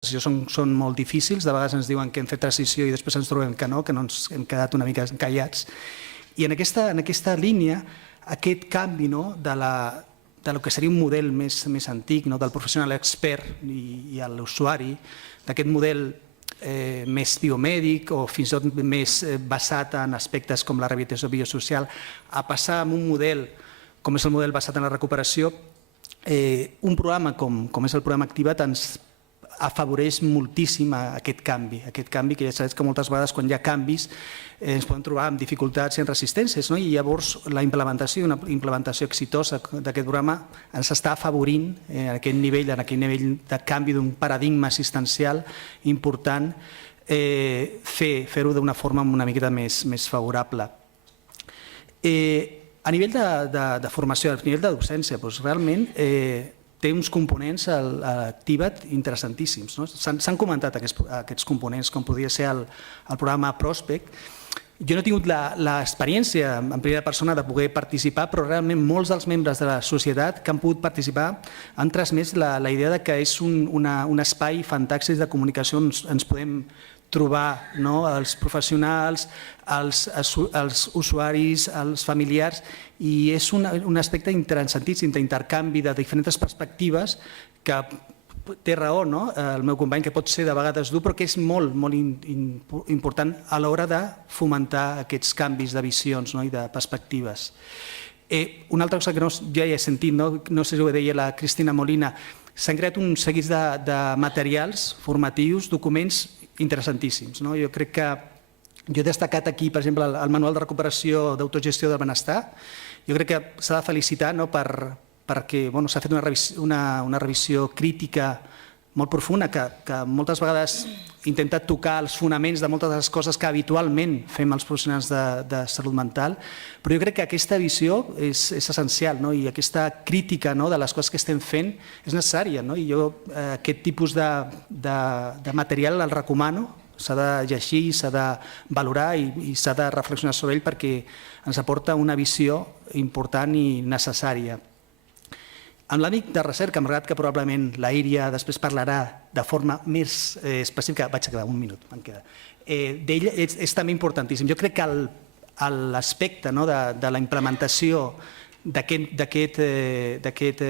són molt difícils, de vegades ens diuen que hem fet transició i després ens trobem que no ens hem quedat una mica encallats. I en aquesta línia, aquest canvi del que seria un model més antic, del professional expert i l'usuari, d'aquest model més biomèdic o fins i tot més basat en aspectes com la rehabilitació biosocial, a passar a un model com és el model basat en la recuperació, un programa com és el programa Activa't ens afavoreix moltíssim aquest canvi que ja sabeu que moltes vegades quan hi ha canvis ens podem trobar amb dificultats i amb resistències, i llavors la implementació, una implementació exitosa d'aquest programa ens està afavorint en aquell nivell de canvi d'un paradigma assistencial important, fer-ho d'una forma una miqueta més favorable. A nivell de formació, a nivell de docència, realment té uns components a Activa't interessantíssims. S'han comentat aquests components, com podria ser el programa Prospect. Jo no he tingut l'experiència en primera persona de poder participar, però realment molts dels membres de la societat que han pogut participar han transmès la idea que és un espai fantàstic de comunicació on ens podem trobar els professionals, els usuaris, els familiars, i és un aspecte interessantíssim d'intercanvi de diferents perspectives que té raó el meu company, que pot ser de vegades dur, però que és molt important a l'hora de fomentar aquests canvis de visions i de perspectives. Una altra cosa que jo ja he sentit, no sé si ho deia la Cristina Molina, s'han creat un seguit de materials formatius, documents interessantíssims. Jo crec que jo he destacat aquí, per exemple, el Manual de Recuperació d'Autogestió del Benestar. Jo crec que s'ha de felicitar perquè s'ha fet una revisió crítica molt profunda que moltes vegades intenta tocar els fonaments de moltes de les coses que habitualment fem els professionals de salut mental, però jo crec que aquesta visió és essencial i aquesta crítica de les coses que estem fent és necessària. I jo aquest tipus de material el recomano, s'ha de llegir, s'ha de valorar i s'ha de reflexionar sobre ell perquè ens aporta una visió important i necessària. En l'àmbit de recerca, m'ha agradat que probablement la Iria després parlarà de forma més específica, vaig acabar, un minut, me'n queda, d'ell és també importantíssim. Jo crec que l'aspecte de la implementació d'aquest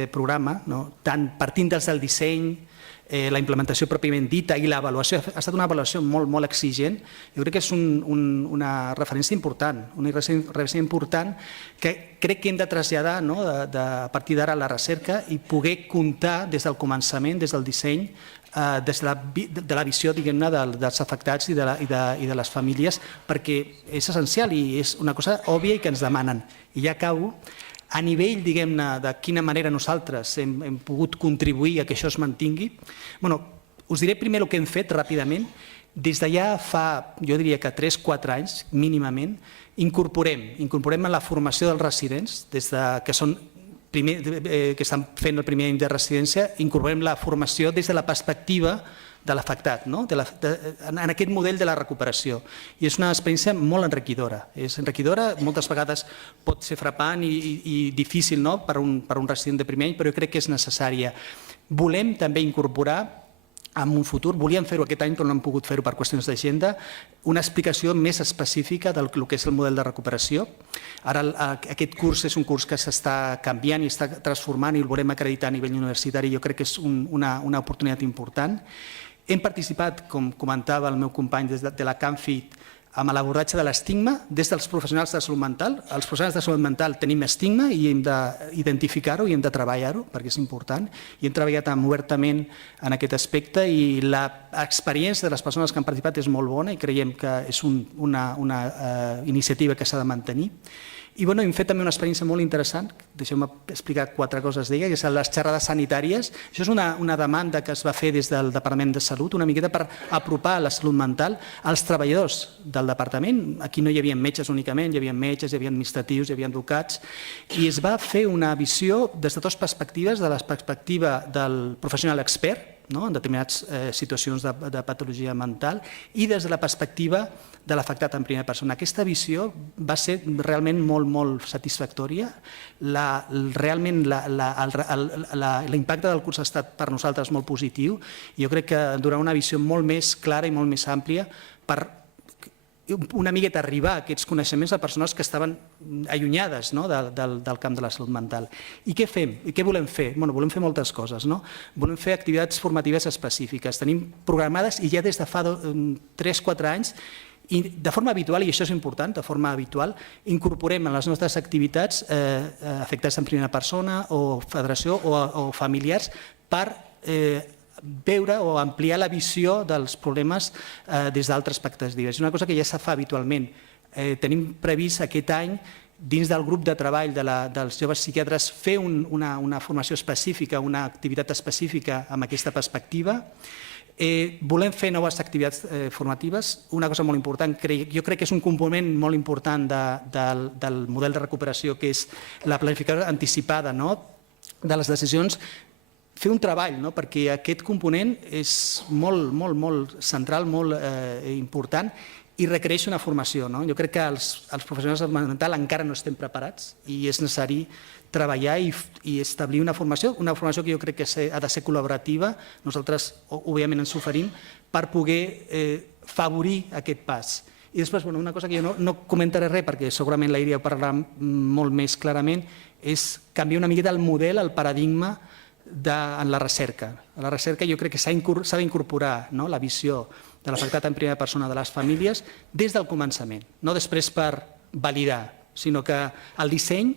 programa, tant partint des del disseny, la implementació pròpiament dita i l'avaluació, ha estat una avaluació molt exigent. Jo crec que és una referència important, que crec que hem de traslladar a partir d'ara a la recerca i poder comptar des del començament, des del disseny, des de la visió dels afectats i de les famílies, perquè és essencial i és una cosa òbvia i que ens demanen. I ja acabo. A nivell, diguem-ne, de quina manera nosaltres hem pogut contribuir a que això es mantingui, us diré primer el que hem fet ràpidament. Des de ja fa, jo diria que 3-4 anys, mínimament, incorporem en la formació dels residents, des que estan fent el primer any de residència, incorporem la formació des de la perspectiva de l'afectat, en aquest model de la recuperació. I és una experiència molt enriquidora. És enriquidora, moltes vegades pot ser frapant i difícil per un resident de primer any, però jo crec que és necessària. Volem també incorporar en un futur, volíem fer-ho aquest any però no hem pogut fer-ho per qüestions d'agenda, una explicació més específica del que és el model de recuperació. Ara aquest curs és un curs que s'està canviant i està transformant i el volem acreditar a nivell universitari. Jo crec que és una oportunitat important. Hem participat, com comentava el meu company de la Camfit, amb l'abordatge de l'estigma des dels professionals de salut mental. Els professionals de salut mental tenim estigma i hem d'identificar-ho i hem de treballar-ho perquè és important i hem treballat obertament en aquest aspecte i l'experiència de les persones que han participat és molt bona i creiem que és una iniciativa que s'ha de mantenir. I hem fet també una experiència molt interessant, deixeu-me explicar 4 coses d'ella, que són les xerrades sanitàries. Això és una demanda que es va fer des del Departament de Salut, una miqueta per apropar la salut mental als treballadors del departament. Aquí no hi havia metges únicament, hi havia metges, hi havia administratius, hi havia advocats, i es va fer una visió des de dues perspectives, de la perspectiva del professional expert, en determinades situacions de patologia mental, i des de la perspectiva de l'afectat en primera persona. Aquesta visió va ser realment molt satisfactòria. Realment l'impacte del curs ha estat per nosaltres molt positiu i jo crec que donarà una visió molt més clara i molt més àmplia per una miqueta arribar a aquests coneixements a persones que estaven allunyades del camp de la salut mental. I què fem? I què volem fer? Volem fer moltes coses. Volem fer activitats formatives específiques. Tenim programades i ja des de fa 3-4 anys i de forma habitual, i això és important, de forma habitual, incorporem en les nostres activitats afectats en primera persona o federació o familiars per veure o ampliar la visió dels problemes des d'altres perspectives. És una cosa que ja se fa habitualment. Tenim previst aquest any, dins del grup de treball dels joves psiquiatres, fer una formació específica, una activitat específica amb aquesta perspectiva. Volem fer noves activitats formatives. Una cosa molt important, jo crec que és un component molt important del model de recuperació, que és la planificació anticipada de les decisions, fer un treball, perquè aquest component és molt central, molt important i requereix una formació. Jo crec que els professionals de salut mental encara no estem preparats i és necessari treballar i establir una formació que jo crec que ha de ser col·laborativa. Nosaltres, òbviament, ens oferim per poder favorir aquest pas. I després, una cosa que jo no comentaré res, perquè segurament la Iria ho parlarà molt més clarament, és canviar una miqueta el model, el paradigma en la recerca. A la recerca jo crec que s'ha d'incorporar la visió de l'afectat en primera persona de les famílies des del començament, no després per validar, sinó que el disseny,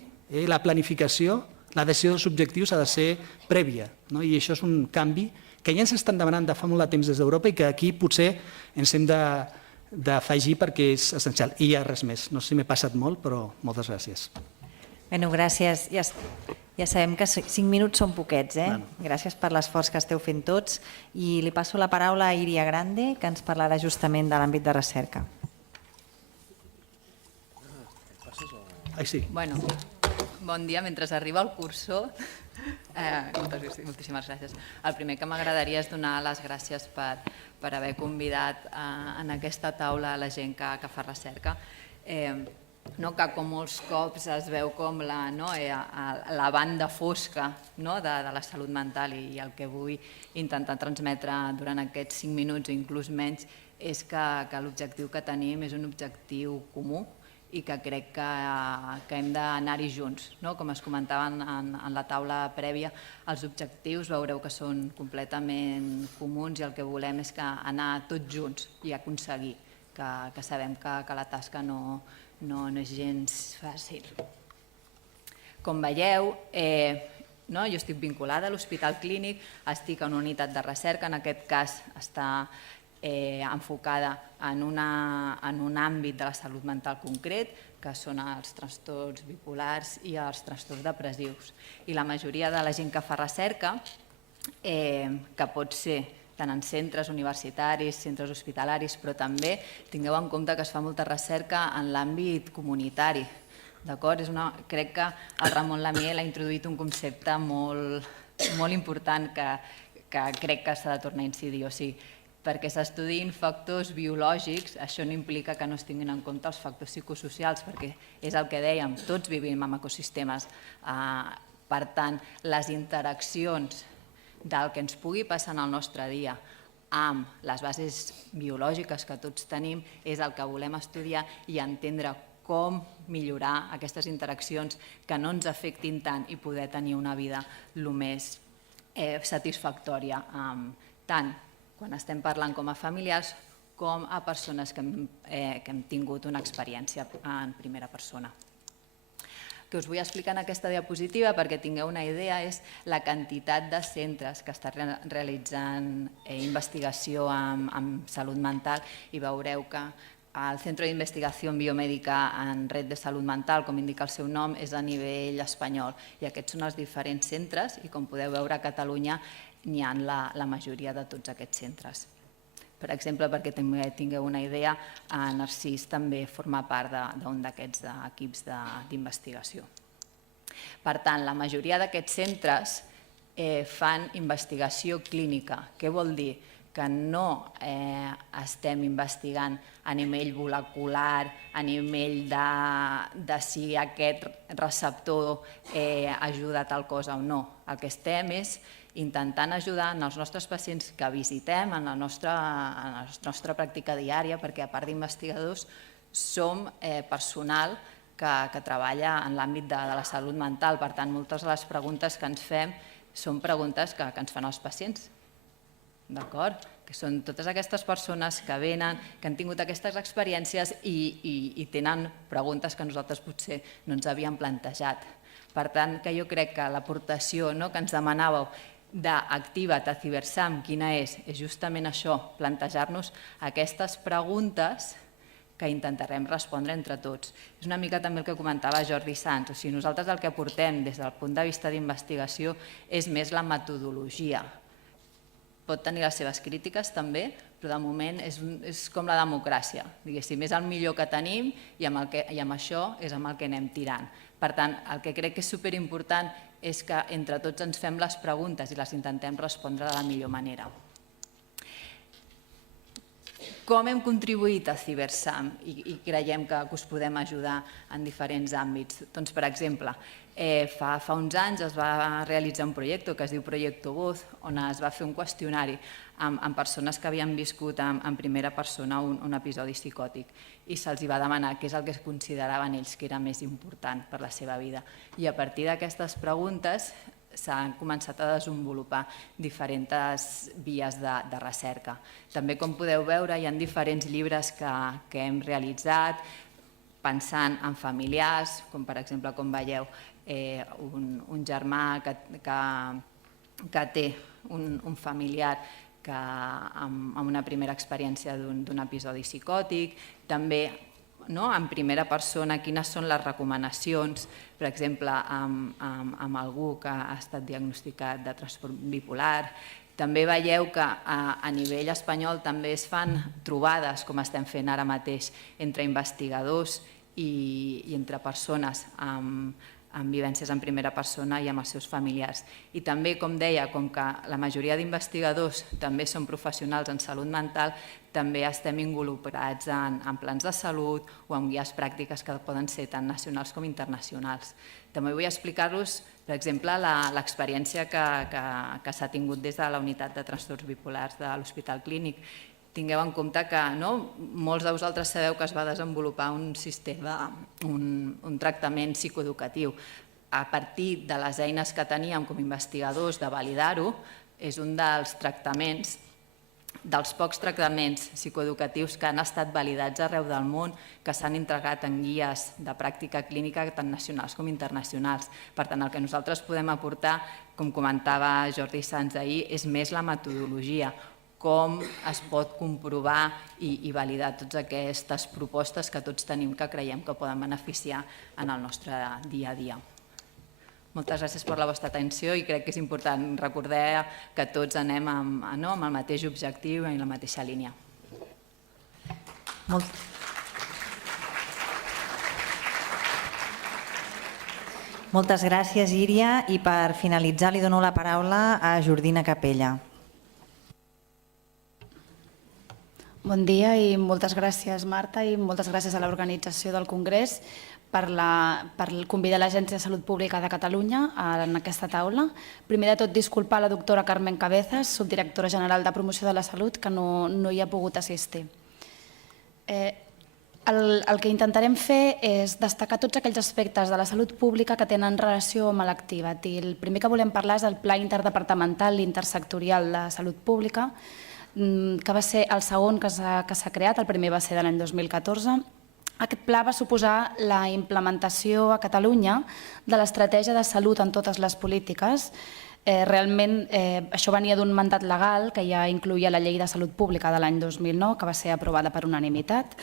la planificació, la decisió dels objectius ha de ser prèvia. I això és un canvi que ja ens estan demanant de fa molt de temps des d'Europa i que aquí potser ens hem d'afegir perquè és essencial. I ja res més. No sé si m'he passat molt, però moltes gràcies. Bueno, gràcies. Ja sabem que 5 minuts són poquets. Gràcies per l'esforç que esteu fent tots. I li passo la paraula a Iria Grande, que ens parlarà justament de l'àmbit de recerca. Bueno, bon dia. Mentre arriba el cursor, moltíssimes gràcies. El primer que m'agradaria és donar les gràcies per haver convidat en aquesta taula la gent que fa recerca, que com molts cops es veu com la banda fosca de la salut mental, i el que vull intentar transmetre durant aquests 5 minuts o inclús menys és que l'objectiu que tenim és un objectiu comú i que crec que hem d'anar-hi junts. Com es comentava en la taula prèvia, els objectius veureu que són completament comuns i el que volem és anar tots junts i aconseguir, que sabem que la tasca no és gens fàcil. Com veieu, jo estic vinculada a l'Hospital Clínic, estic en una unitat de recerca, en aquest cas està enfocada en un àmbit de la salut mental concret, que són els trastorns bipolars i els trastorns depressius. I la majoria de la gent que fa recerca, que pot ser tant en centres universitaris, centres hospitalaris, però també tingueu en compte que es fa molta recerca en l'àmbit comunitari. Crec que el Ramon Lamiel ha introduït un concepte molt important que crec que s'ha de tornar a incidir. O sigui, perquè s'estudiïn factors biològics, això no implica que no es tinguin en compte els factors psicosocials, perquè és el que dèiem, tots vivim en ecosistemes. Per tant, les interaccions del que ens pugui passar en el nostre dia amb les bases biològiques que tots tenim és el que volem estudiar i entendre com millorar aquestes interaccions que no ens afectin tant i poder tenir una vida el més satisfactòria, tant quan estem parlant com a familiars com a persones que hem tingut una experiència en primera persona. El que us vull explicar en aquesta diapositiva, perquè tingueu una idea, és la quantitat de centres que estan realitzant investigació en salut mental, i veureu que el Centro d'Investigació Biomèdica en Red de Salut Mental, com indica el seu nom, és a nivell espanyol. I aquests són els diferents centres i, com podeu veure, a Catalunya n'hi ha la majoria de tots aquests centres. Per exemple, perquè tingueu una idea, Narcís també forma part d'un d'aquests equips d'investigació. Per tant, la majoria d'aquests centres fan investigació clínica. Què vol dir? Que no estem investigant a nivell molecular, a nivell de si aquest receptor ajuda a tal cosa o no. El que estem és intentant ajudar els nostres pacients que visitem en la nostra pràctica diària, perquè a part d'investigadors som personal que treballa en l'àmbit de la salut mental. Per tant, moltes de les preguntes que ens fem són preguntes que ens fan els pacients. D'acord? Que són totes aquestes persones que venen, que han tingut aquestes experiències i tenen preguntes que nosaltres potser no ens havíem plantejat. Per tant, que jo crec que l'aportació que ens demanàveu d'Activa't a Cibersam, quina és? És justament això, plantejar-nos aquestes preguntes que intentarem respondre entre tots. És una mica també el que comentava Jordi Sans. O sigui, nosaltres el que aportem des del punt de vista d'investigació és més la metodologia. Pot tenir les seves crítiques també, però de moment és com la democràcia. Diguéssim, és el millor que tenim i amb això és amb el que anem tirant. Per tant, el que crec que és superimportant és que entre tots ens fem les preguntes i les intentem respondre de la millor manera. Com hem contribuït a Cibersam i creiem que us podem ajudar en diferents àmbits? Doncs, per exemple, fa uns anys es va realitzar un projecte que es diu Proyecto Voz, on es va fer un qüestionari amb persones que havien viscut en primera persona un episodi psicòtic i se'ls va demanar què és el que es consideraven ells que era més important per la seva vida. I a partir d'aquestes preguntes s'han començat a desenvolupar diferents vies de recerca. També, com podeu veure, hi ha diferents llibres que hem realitzat pensant en familiars, com per exemple, com veieu, un germà que té un familiar amb una primera experiència d'un episodi psicòtic, també en primera persona quines són les recomanacions, per exemple, amb algú que ha estat diagnosticat de trastorn bipolar. També veieu que a nivell espanyol també es fan trobades, com estem fent ara mateix, entre investigadors i entre persones amb vivències en primera persona i amb els seus familiars. I també, com deia, com que la majoria d'investigadors també són professionals en salut mental, també estem involucrats en plans de salut o en guies pràctiques que poden ser tant nacionals com internacionals. També vull explicar-vos, per exemple, l'experiència que s'ha tingut des de la unitat de trastorns bipolars de l'Hospital Clínic. Tingueu en compte que molts de vosaltres sabeu que es va desenvolupar un sistema, un tractament psicoeducatiu. A partir de les eines que teníem com a investigadors de validar-ho, és un dels tractaments, dels pocs tractaments psicoeducatius que han estat validats arreu del món, que s'han integrat en guies de pràctica clínica tant nacionals com internacionals. Per tant, el que nosaltres podem aportar, com comentava Jordi Sans ahir, és més la metodologia, com es pot comprovar i validar totes aquestes propostes que tots tenim que creiem que poden beneficiar en el nostre dia a dia. Moltes gràcies per la vostra atenció i crec que és important recordar que tots anem amb el mateix objectiu i en la mateixa línia. Moltes gràcies, Íria, i per finalitzar li dono la paraula a Jordina Capella. Bon dia i moltes gràcies, Marta, i moltes gràcies a l'organització del Congrés per convidar l'Agència de Salut Pública de Catalunya en aquesta taula. Primer de tot, disculpar la doctora Carmen Cabezas, subdirectora general de Promoció de la Salut, que no hi ha pogut assistir. El que intentarem fer és destacar tots aquells aspectes de la salut pública que tenen relació amb l'Activa't. El primer que volem parlar és del Pla Interdepartamental Intersectorial de Salut Pública, que va ser el segon que s'ha creat, el primer va ser de l'any 2014. Aquest pla va suposar la implementació a Catalunya de l'estratègia de salut en totes les polítiques. Realment això venia d'un mandat legal que ja incloïa la Llei de Salut Pública de l'any 2009, que va ser aprovada per unanimitat.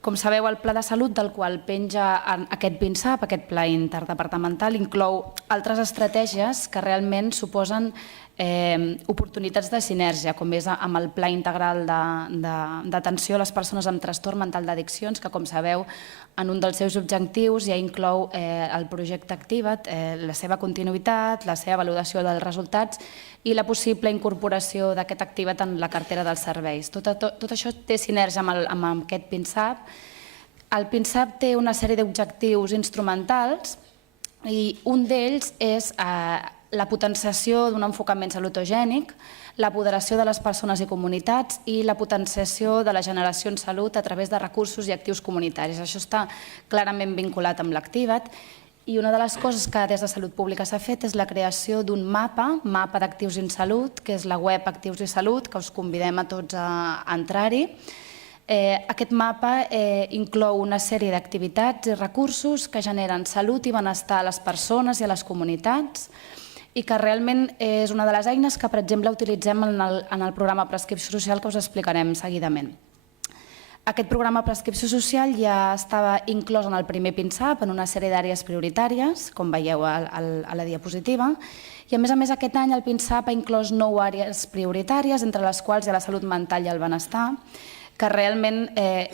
Com sabeu, el Pla de Salut, del qual penja aquest PINSAP, aquest Pla Interdepartamental, inclou altres estratègies que realment suposen oportunitats de sinergia, com és amb el Pla Integral d'Atenció a les Persones amb Trastorn Mental d'Addiccions, que, com sabeu, en un dels seus objectius ja inclou el projecte Activa't, la seva continuïtat, la seva valoració dels resultats i la possible incorporació d'aquest Activa't en la cartera dels serveis. Tot això té sinergia amb aquest PINSAP. El PINSAP té una sèrie d'objectius instrumentals i un d'ells és la potenciació d'un enfocament salutogènic, l'apoderació de les persones i comunitats i la potenciació de la generació en salut a través de recursos i actius comunitaris. Això està clarament vinculat amb l'Activa't i una de les coses que des de Salut Pública s'ha fet és la creació d'un mapa d'actius en salut, que és la web Actius i Salut, que us convidem a tots a entrar-hi. Aquest mapa inclou una sèrie d'activitats i recursos que generen salut i benestar a les persones i a les comunitats i que realment és una de les eines que, per exemple, utilitzem en el programa Prescripció Social, que us explicarem seguidament. Aquest programa Prescripció Social ja estava inclòs en el primer PINSAP en una sèrie d'àrees prioritàries, com veieu a la diapositiva, i a més aquest any el PINSAP ha inclòs 9 àrees prioritàries, entre les quals hi ha la salut mental i el benestar, que realment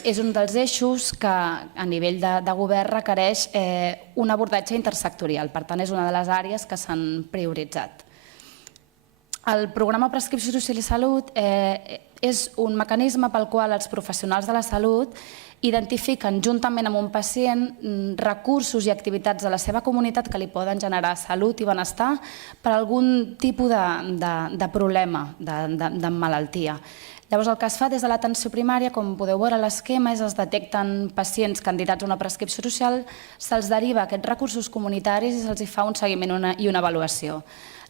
és un dels eixos que a nivell de govern requereix un abordatge intersectorial. Per tant, és una de les àrees que s'han prioritzat. El programa Prescripció Social i Salut és un mecanisme pel qual els professionals de la salut identifiquen juntament amb un pacient recursos i activitats de la seva comunitat que li poden generar salut i benestar per algun tipus de problema, de malaltia. Llavors, el que es fa des de l'atenció primària, com podeu veure a l'esquema, és que es detecten pacients candidats a una prescripció social, se'ls deriva aquests recursos comunitaris i se'ls fa un seguiment i una avaluació.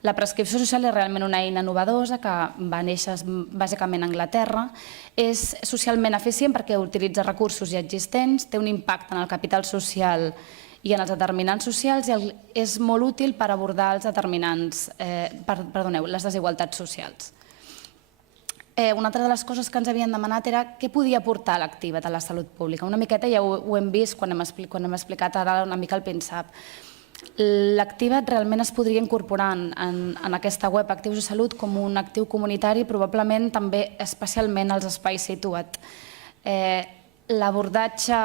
La prescripció social és realment una eina novedosa que va néixer bàsicament a Anglaterra. És socialment eficient perquè utilitza recursos ja existents, té un impacte en el capital social i en els determinants socials i és molt útil per abordar les desigualtats socials. Una altra de les coses que ens havien demanat era què podia aportar l'Activa't a la salut pública. Una miqueta ja ho hem vist quan hem explicat ara una mica el PINSAP. L'Activa't realment es podria incorporar en aquesta web Actius i Salut com un actiu comunitari, probablement també especialment als espais Situa't. L'abordatge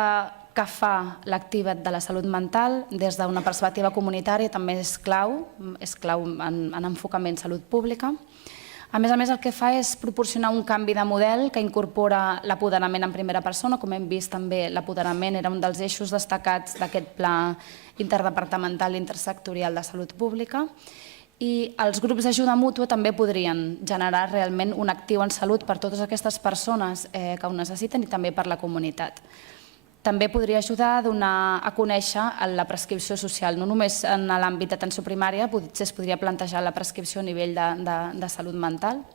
que fa l'Activa't de la salut mental des d'una perspectiva comunitària també és clau en enfocament salut pública. A més, el que fa és proporcionar un canvi de model que incorpora l'apoderament en primera persona. Com hem vist també, l'apoderament era un dels eixos destacats d'aquest pla interdepartamental intersectorial de salut pública. I els grups d'ajuda mútua també podrien generar realment un actiu en salut per totes aquestes persones que ho necessiten i també per la comunitat. També podria ajudar a donar a conèixer la prescripció social, no només en l'àmbit d'atenció primària, potser es podria plantejar la prescripció a nivell de salut mental.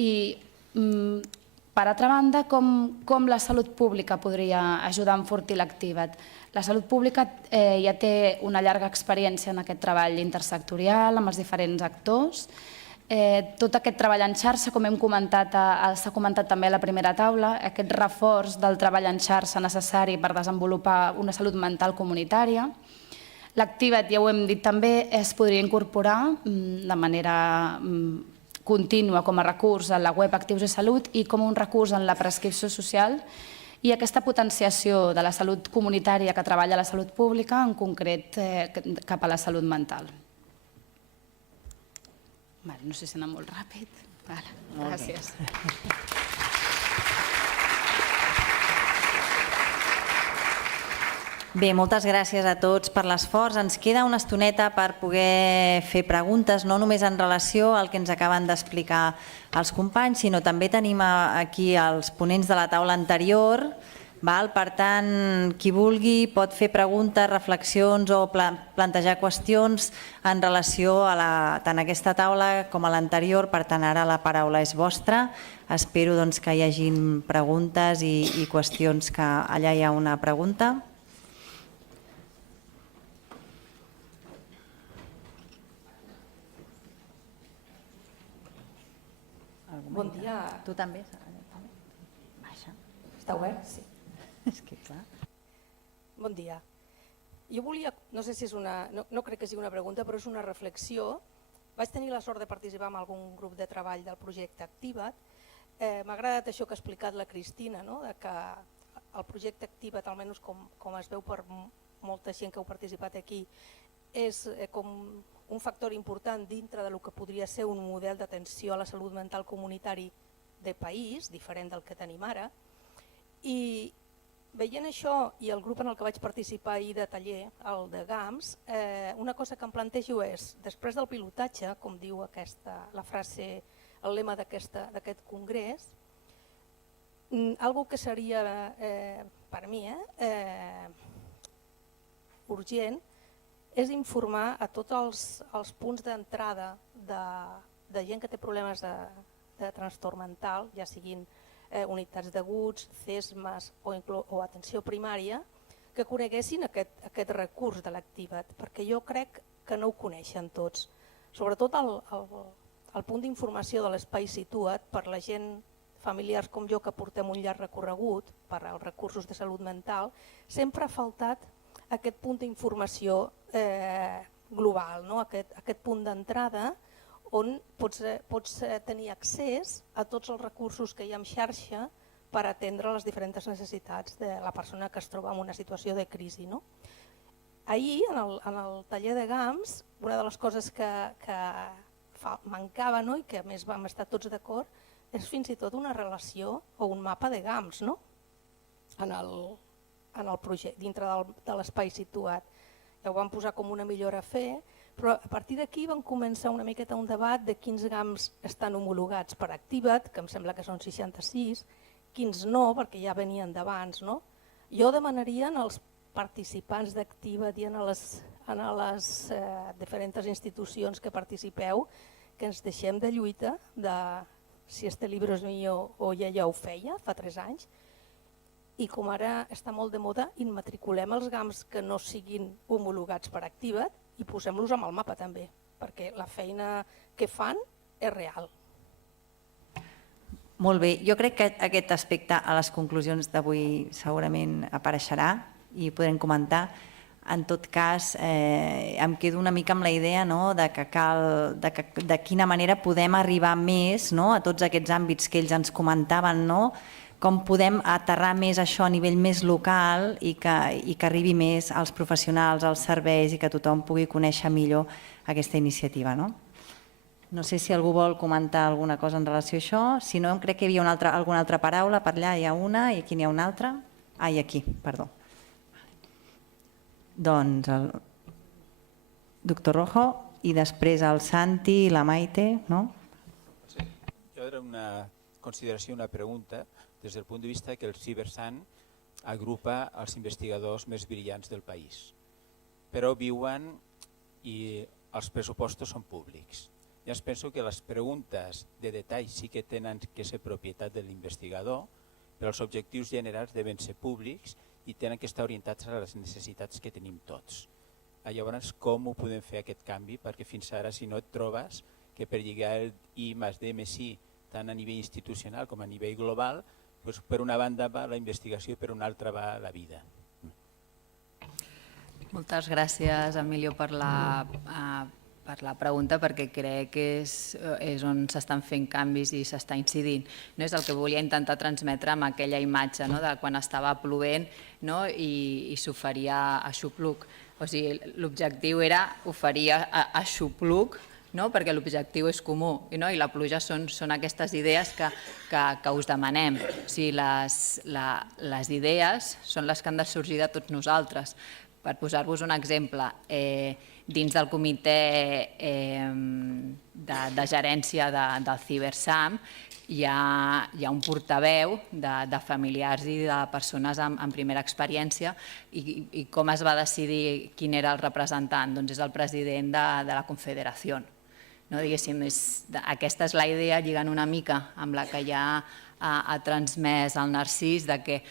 I, per altra banda, com la salut pública podria ajudar a enfortir l'Activa't? La salut pública ja té una llarga experiència en aquest treball intersectorial amb els diferents actors. Tot aquest treball en xarxa, com hem comentat, s'ha comentat també a la primera taula, aquest reforç del treball en xarxa necessari per desenvolupar una salut mental comunitària. L'Activa't, ja ho hem dit també, es podria incorporar de manera contínua com a recurs a la web Actius i Salut i com un recurs en la prescripció social i aquesta potenciació de la salut comunitària que treballa la salut pública, en concret cap a la salut mental. No sé si anar molt ràpid. Gràcies. Bé, moltes gràcies a tots per l'esforç. Ens queda una estoneta per poder fer preguntes, no només en relació al que ens acaben d'explicar els companys, sinó també tenim aquí els ponents de la taula anterior. Per tant, qui vulgui pot fer preguntes, reflexions o plantejar qüestions en relació a tant aquesta taula com a l'anterior. Per tant, ara la paraula és vostra. Espero que hi hagin preguntes i qüestions, que allà hi ha una pregunta. Bon dia. Tu també? Està obert? Sí. És que clar. Bon dia. Jo volia, no sé si és una, no crec que sigui una pregunta, però és una reflexió Vaig tenir la sort de participar en algun grup de treball del projecte Activa't. M'ha agradat això que ha explicat la Cristina, no? De que el projecte Activa't, almenys com es veu per molta gent que heu participat aquí, és com un factor important dintre del que podria ser un model d'atenció a la salut mental comunitari de país, diferent del que tenim ara. I veient això i el grup en el que vaig participar ahir de taller, el de GAMS, una cosa que em plantejo és, després del pilotatge, com diu la frase, el lema d'aquest congrés, algo que seria per mi urgent és informar a tots els punts d'entrada de gent que té problemes de trastorn mental, ja siguin unitats d'aguts, CESMAs o atenció primària, que coneguessin aquest recurs de l'Activa't, perquè jo crec que no ho coneixen tots. Sobretot el punt d'informació de l'espai Situa't per la gent familiars com jo que portem un llarg recorregut per als recursos de salut mental, sempre ha faltat aquest punt d'informació global, aquest punt d'entrada on pots tenir accés a tots els recursos que hi ha en xarxa per atendre les diferents necessitats de la persona que es troba en una situació de crisi. Ahir, en el taller de GAMS, una de les coses que mancava i que a més vam estar tots d'acord és fins i tot una relació o un mapa de GAMS en el projecte, dintre de l'espai Situa't. Ja ho vam posar com una millora a fer, però a partir d'aquí vam començar una miqueta un debat de quins GAMS estan homologats per Activa't, que em sembla que són 66, quins no, perquè ja venien d'abans. Jo demanaria als participants d'Activa't i a les diferents institucions que participeu que ens deixem de lluita de si este libro és mío o ja ho feia fa 3 anys, i com ara està molt de moda, immatriculem els GAMS que no siguin homologats per Activa't i posem-los amb el mapa també, perquè la feina que fan és real. Molt bé, jo crec que aquest aspecte a les conclusions d'avui segurament apareixerà i podrem comentar. En tot cas, em quedo una mica amb la idea de quina manera podem arribar més a tots aquests àmbits que ells ens comentaven, com podem aterrar més això a nivell més local i que arribi més als professionals, als serveis i que tothom pugui conèixer millor aquesta iniciativa. No sé si algú vol comentar alguna cosa en relació a això. Si no, crec que hi havia alguna altra paraula. Per allà hi ha una i aquí n'hi ha una altra. I aquí, perdó. Doncs el doctor Rojo i després el Santi i la Maite, no? Sí, jo era una consideració, una pregunta, des del punt de vista que el Cibersant agrupa els investigadors més brillants del país, però viuen i els pressupostos són públics. Ja penso que les preguntes de detall sí que tenen que ser propietat de l'investigador, però els objectius generals deuen ser públics i tenen que estar orientats a les necessitats que tenim tots. Llavors, com ho podem fer aquest canvi? Perquè fins ara, si no et trobes que per lligar el I més D més I, tant a nivell institucional com a nivell global, per una banda va la investigació i per una altra va la vida. Moltes gràcies, Emilio, per la pregunta, perquè crec que és on s'estan fent canvis i s'està incidint. És el que volia intentar transmetre amb aquella imatge de quan estava plovent i s'oferia aixopluc. L'objectiu era oferir aixopluc, perquè l'objectiu és comú i la pluja són aquestes idees que us demanem. Les idees són les que han de sorgir de tots nosaltres. Per posar-vos un exemple, dins del comitè de gerència del Cibersam hi ha un portaveu de familiars i de persones amb primera experiència i com es va decidir quin era el representant? Doncs és el president de la Confederació. Aquesta és la idea, lligant una mica amb la que ja ha transmès el Narcís, que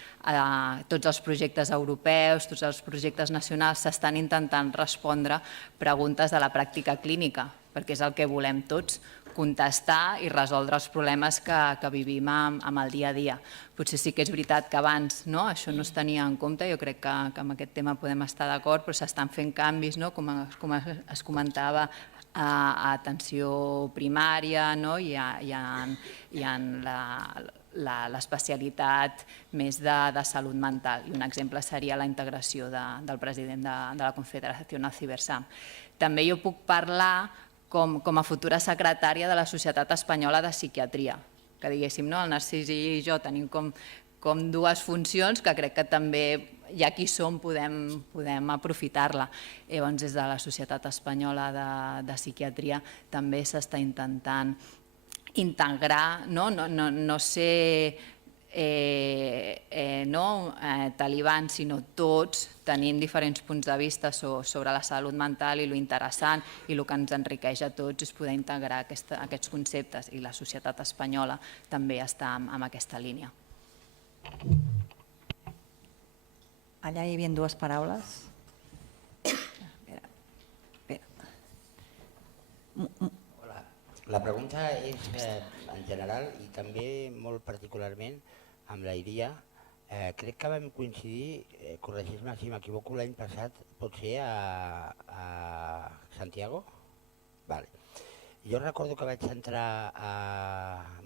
tots els projectes europeus, tots els projectes nacionals s'estan intentant respondre preguntes de la pràctica clínica, perquè és el que volem tots, contestar i resoldre els problemes que vivim amb el dia a dia. Potser sí que és veritat que abans això no es tenia en compte, jo crec que amb aquest tema podem estar d'acord, però s'estan fent canvis, com es comentava a atenció primària, no? I en l'especialitat més de salut mental. I un exemple seria la integració del president de la Confederació Cibersam. També jo puc parlar com a futura secretària de la Societat Espanyola de Psiquiatria, que diguéssim, el Narcís i jo tenim com dues funcions que crec que també, ja que hi som, podem aprofitar-la. Llavors, des de la Societat Espanyola de Psiquiatria també s'està intentant integrar, no ser talibans, sinó tots tenint diferents punts de vista sobre la salut mental, i lo interessant i el que ens enriqueix a tots és poder integrar aquests conceptes, i la societat espanyola també està en aquesta línia. Allà hi havia dues paraules. Hola. La pregunta és en general i també molt particularment amb la Iria. Crec que vam coincidir, corregeix-me si m'equivoco, l'any passat, potser a Santiago? Vale. Jo recordo que vaig entrar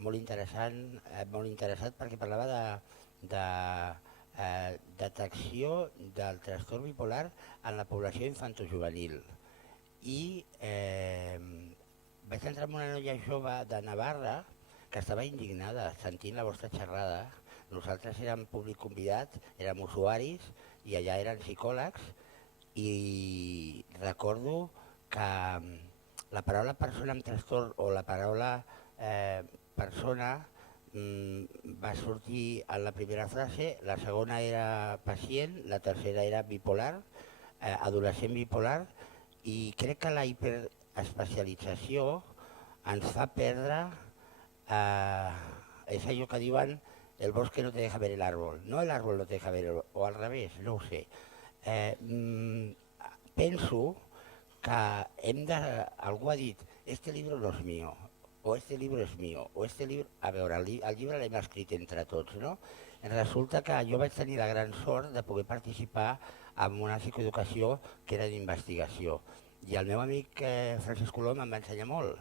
molt interessat perquè parlava de detecció del trastorn bipolar en la població infantojuvenil. I vaig entrar amb una noia jove de Navarra que estava indignada sentint la vostra xerrada. Nosaltres érem públic convidat, érem usuaris i allà eren psicòlegs, i recordo que la paraula persona amb trastorn o la paraula persona va sortir en la primera frase, la segona era pacient, la tercera era bipolar, adolescent bipolar, i crec que la hiperespecialització ens fa perdre, és allò que diuen el bosque no te deja ver el árbol, no el árbol no te deja ver, o al revés, no ho sé. Penso que algú ha dit, este libro no es mío, o este libro es mío, o este libro... A veure, el llibre l'hem escrit entre tots, no? Resulta que jo vaig tenir la gran sort de poder participar en una psicoeducació que era d'investigació. I el meu amic Francesc Colom em va ensenyar molt,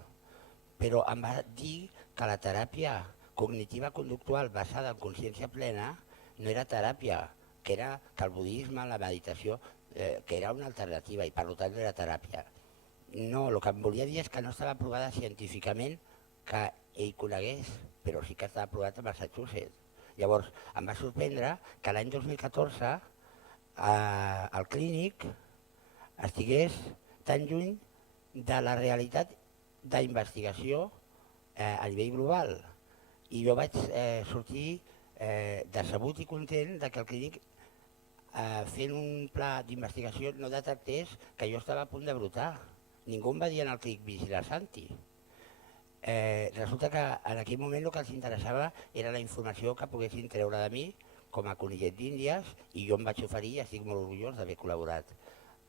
però em va dir que la teràpia cognitiva conductual basada en consciència plena no era teràpia, que el budisme, la meditació, que era una alternativa i per tant no era teràpia. No, el que em volia dir és que no estava provada científicament que ell conegués, però sí que estava provat a Massachusetts. Llavors, em va sorprendre que l'any 2014 el Clínic estigués tan lluny de la realitat d'investigació a nivell global. I jo vaig sortir decebut i content que el Clínic, fent un pla d'investigació, no detectés que jo estava a punt de brotar. Ningú em va dir en el Clínic vigila Santi. Resulta que en aquell moment el que els interessava era la informació que poguessin treure de mi com a conillet d'Índies, i jo em vaig oferir i estic molt orgullós d'haver col·laborat.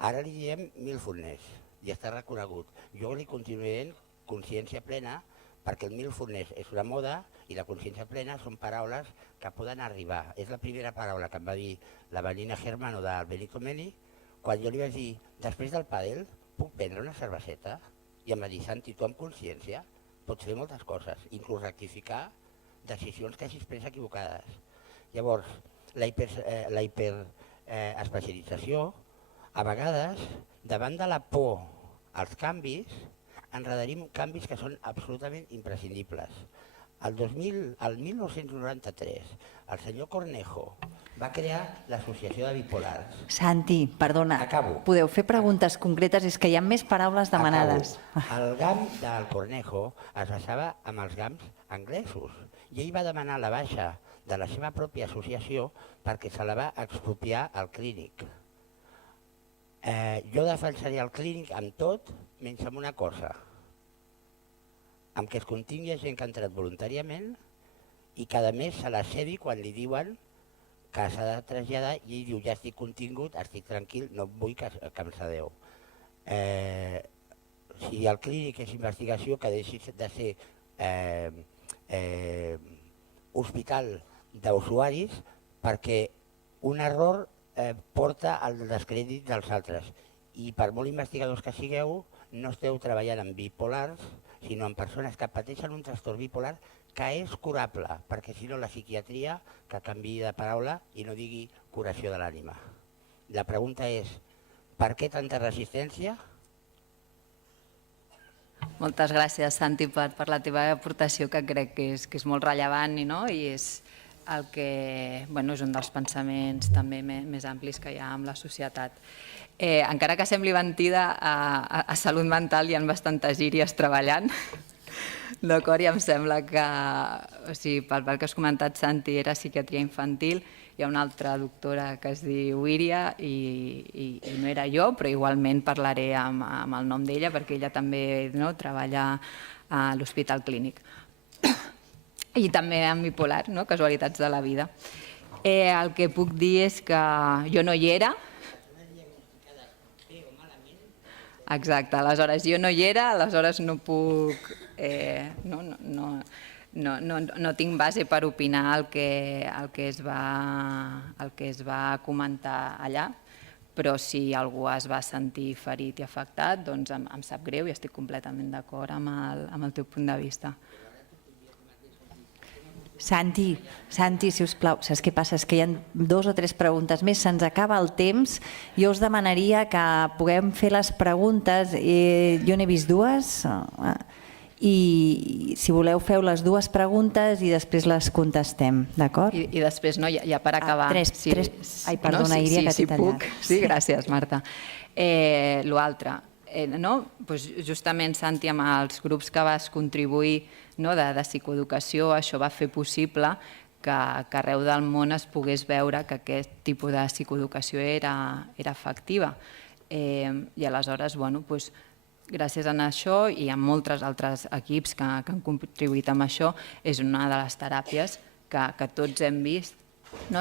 Ara li diem Mindfulness i està reconegut. Jo li continuaré dient consciència plena, perquè el Mindfulness és una moda i la consciència plena són paraules que poden arribar. És la primera paraula que em va dir la Vanina Germano del Benito Meni, quan jo li vaig dir, després del pàdel, puc prendre una cerveseta? I em va dir, Santi, tu amb consciència pots fer moltes coses, inclús rectificar decisions que hagis pres equivocades. Llavors, la hiperespecialització, a vegades, davant de la por als canvis, enredarim canvis que són absolutament imprescindibles. El 1993, el senyor Cornejo va crear l'Associació de Bipolars. Santi, perdona, Acabo. podeu fer preguntes concretes? És que hi ha més paraules demanades. El GAM del Cornejo es basava en els GAMs anglesos i ell va demanar la baixa de la seva pròpia associació perquè se la va expropiar al Clínic. Jo defensaria el Clínic amb tot, menys amb una cosa, amb que es contingui gent que ha entrat voluntàriament i que a més se la cedi quan li diuen que s'ha de traslladar i ell diu, ja estic contingut, estic tranquil, no vull que em cedeu. Si el Clínic és investigació, que deixi de ser hospital d'usuaris, perquè un error porta al descrèdit dels altres. I per molt investigadors que sigueu, no esteu treballant amb bipolars, sinó amb persones que pateixen un trastorn bipolar que és curable, perquè si no la psiquiatria que canviï de paraula i no digui curació de l'ànima. La pregunta és, per què tanta resistència? Moltes gràcies, Santi, per la teva aportació, que crec que és molt rellevant i és el que és un dels pensaments també més amplis que hi ha en la societat. Encara que sembli mentida, a salut mental hi ha bastantes gíries treballant, d'acord? I em sembla que, pel que has comentat, Santi, era psiquiatria infantil, hi ha una altra doctora que es diu Íria i no era jo, però igualment parlaré amb el nom d'ella perquè ella també treballa a l'Hospital Clínic. I també amb bipolar, casualitats de la vida. El que puc dir és que jo no hi era. Exacte, aleshores jo no hi era, aleshores no puc... No tinc base per opinar el que es va comentar allà, però si algú es va sentir ferit i afectat, doncs em sap greu i estic completament d'acord amb el teu punt de vista. Santi, sisplau, saps què passa? És que hi ha 2 o 3 preguntes més, se'ns acaba el temps. Jo us demanaria que puguem fer les preguntes, jo n'he vist 2, i si voleu feu les 2 preguntes i després les contestem, d'acord? I després, ja per acabar... Ai, perdona, Íria, que t'he tallat. Sí, gràcies, Marta. L'altre, justament, Santi, amb els grups que vas contribuir de psicoeducació, això va fer possible que arreu del món es pogués veure que aquest tipus de psicoeducació era efectiva. I aleshores, gràcies a això i a molts altres equips que han contribuït amb això, és una de les teràpies que tots hem vist,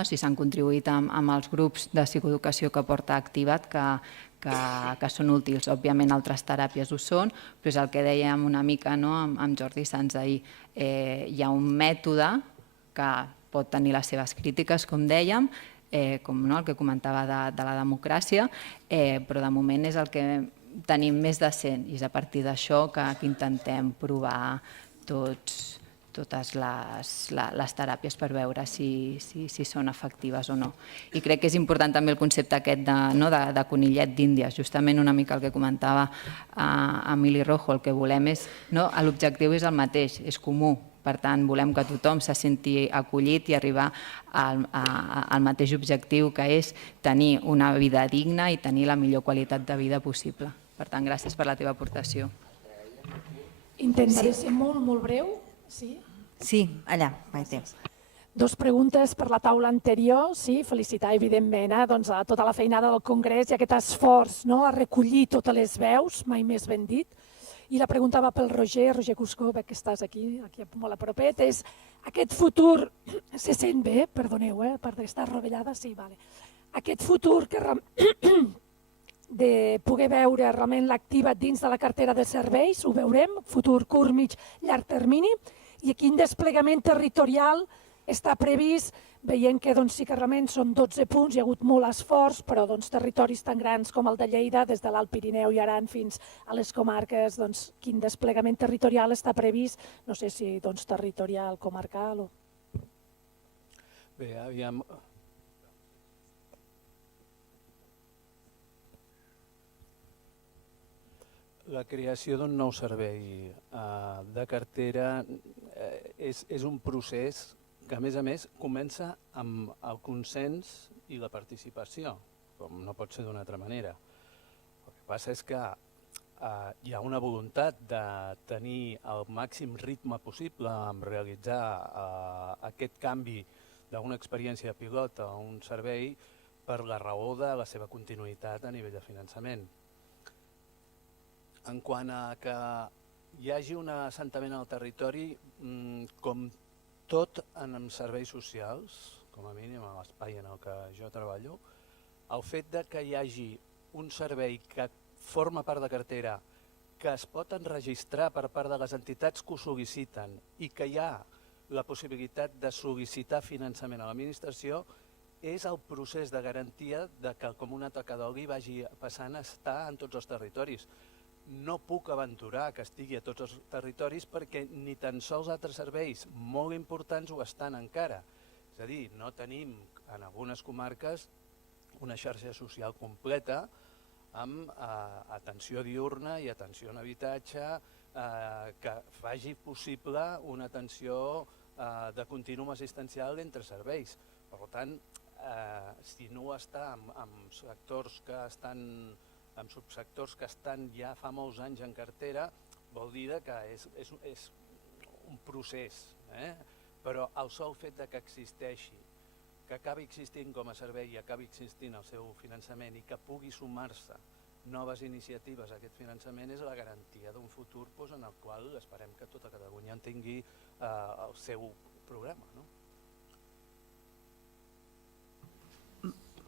si s'han contribuït amb els grups de psicoeducació que porta Activa't, que són útils. Òbviament altres teràpies ho són, però és el que dèiem una mica amb Jordi Sans ahir. Hi ha un mètode que pot tenir les seves crítiques, com dèiem, com el que comentava de la democràcia, però de moment és el que tenim més decent i és a partir d'això que intentem provar totes les teràpies per veure si són efectives o no. I crec que és important també el concepte aquest de conillet d'Índies, justament una mica el que comentava Emili Rojo, el que volem és, l'objectiu és el mateix, és comú, per tant volem que tothom se senti acollit i arribar al mateix objectiu, que és tenir una vida digna i tenir la millor qualitat de vida possible. Per tant, gràcies per la teva aportació. Intentaré ser molt, molt breu. Sí, allà, Maite. 2 preguntes per la taula anterior. Sí, felicitar, evidentment, a tota la feinada del Congrés i aquest esforç a recollir totes les veus, mai més ben dit. I la pregunta va pel Roger Cuscó, veig que estàs aquí molt a propet. És aquest futur, se sent bé, perdoneu, perquè està rovellada, sí, vale. Aquest futur de poder veure realment l'Activa't dins de la cartera de serveis, ho veurem, futur curt, mig, llarg termini, i quin desplegament territorial està previst, veient que sí que realment són 12 punts, hi ha hagut molt esforç, però territoris tan grans com el de Lleida, des de l'Alt Pirineu i Aran fins a les comarques, quin desplegament territorial està previst, no sé si territorial, comarcal o... Bé, aviam... La creació d'un nou servei de cartera és un procés que, a més, comença amb el consens i la participació, com no pot ser d'una altra manera. El que passa és que hi ha una voluntat de tenir el màxim ritme possible en realitzar aquest canvi d'una experiència pilot a un servei per la raó de la seva continuïtat a nivell de finançament. En quant a que hi hagi un assentament al territori, com tot en serveis socials, com a mínim a l'espai en el que jo treballo, el fet que hi hagi un servei que forma part de cartera, que es pot enregistrar per part de les entitats que ho sol·liciten i que hi ha la possibilitat de sol·licitar finançament a l'administració, és el procés de garantia que com una toca d'oli vagi passant a estar en tots els territoris. no puc aventurar que estigui a tots els territoris perquè ni tan sols altres serveis molt importants ho estan encara. És a dir, no tenim en algunes comarques una xarxa social completa amb atenció diurna i atenció en habitatge que faci possible una atenció de continuum assistencial entre serveis. Per tant, si no està en sectors que estan en subsectors que estan ja fa molts anys en cartera, vol dir que és un procés, però el sol fet que existeixi, que acabi existint com a servei i acabi existint el seu finançament i que pugui sumar-se noves iniciatives a aquest finançament és la garantia d'un futur en el qual esperem que tota Catalunya en tingui el seu programa.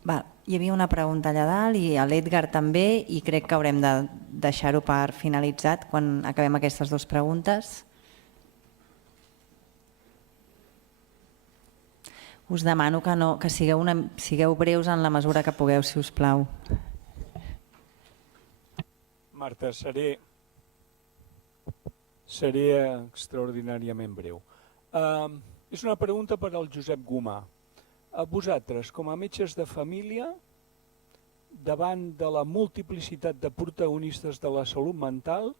Hi havia una pregunta allà dalt i a l'Edgar també, i crec que haurem de deixar-ho per finalitzat quan acabem aquestes dues preguntes. Us demano que sigueu breus en la mesura que pugueu, si us plau. Marta, seré extraordinàriament breu. És una pregunta per al Josep Gomà. A vosaltres, com a metges de família, davant de la multiplicitat de protagonistes de la salut mental,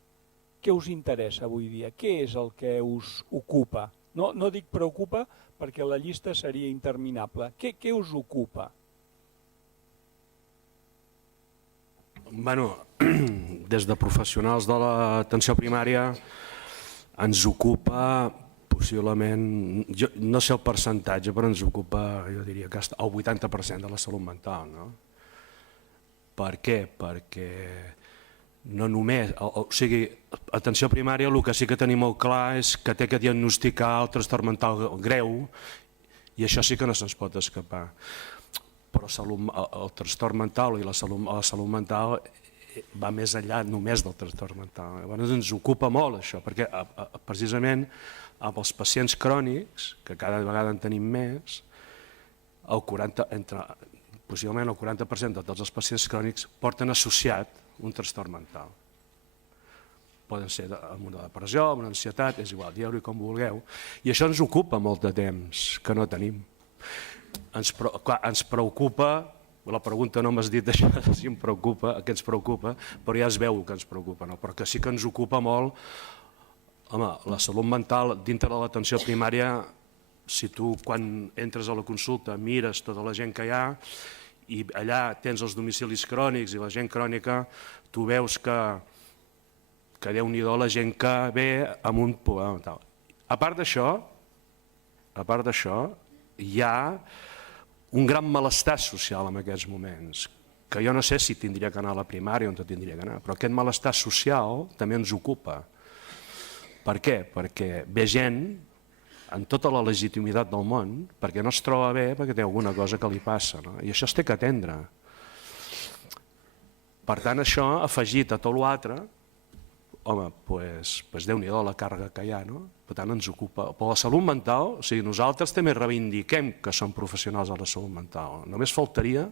què us interessa avui dia? Què és el que us ocupa? No dic preocupa perquè la llista seria interminable. Què us ocupa? Bueno, des de professionals de l'atenció primària ens ocupa possiblement, no sé el percentatge, però ens ocupa, jo diria que el 80% de la salut mental. Per què? Perquè no només, o sigui, atenció primària el que sí que tenim molt clar és que té que diagnosticar el trastorn mental greu i això sí que no se'ns pot escapar. Però el trastorn mental i la salut mental va més enllà només del trastorn mental. Llavors ens ocupa molt això, perquè precisament amb els pacients crònics, que cada vegada en tenim més, possiblement el 40% de tots els pacients crònics porten associat un trastorn mental. Poden ser amb una depressió, amb una ansietat, és igual, dieu-hi com vulgueu. I això ens ocupa molt de temps que no tenim. Ens preocupa, la pregunta no m'has dit això, si em preocupa, què ens preocupa, però ja es veu que ens preocupa, però que sí que ens ocupa molt. Home, la salut mental dintre de l'atenció primària, si tu quan entres a la consulta mires tota la gent que hi ha i allà tens els domicilis crònics i la gent crònica, tu veus que Déu-n'hi-do la gent que ve amb un problema mental. A part d'això, hi ha un gran malestar social en aquests moments, que jo no sé si tindria que anar a la primària o on tindria que anar, però aquest malestar social també ens ocupa. Per què? Perquè ve gent amb tota la legitimitat del món, perquè no es troba bé, perquè té alguna cosa que li passa, i això es té que atendre. Per tant, això, afegit a tot l'altre, home, doncs Déu-n'hi-do la càrrega que hi ha, per tant ens ocupa. Per la salut mental, o sigui, nosaltres també reivindiquem que som professionals de la salut mental. Només faltaria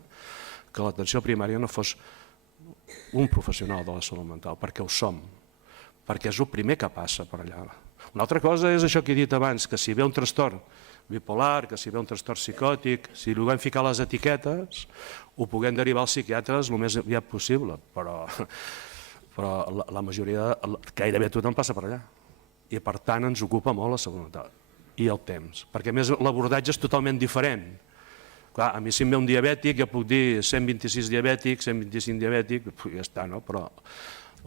que l'atenció primària no fos un professional de la salut mental, perquè ho som, perquè és el primer que passa per allà. Una altra cosa és això que he dit abans, que si ve un trastorn bipolar, que si ve un trastorn psicòtic, si li vam ficar les etiquetes, ho puguem derivar als psiquiatres el més aviat possible, però la majoria, gairebé tothom passa per allà. I per tant ens ocupa molt la salut mental i el temps, perquè a més l'abordatge és totalment diferent. Clar, a mi si em ve un diabètic ja puc dir 126 diabètic, 125 diabètic, ja està, però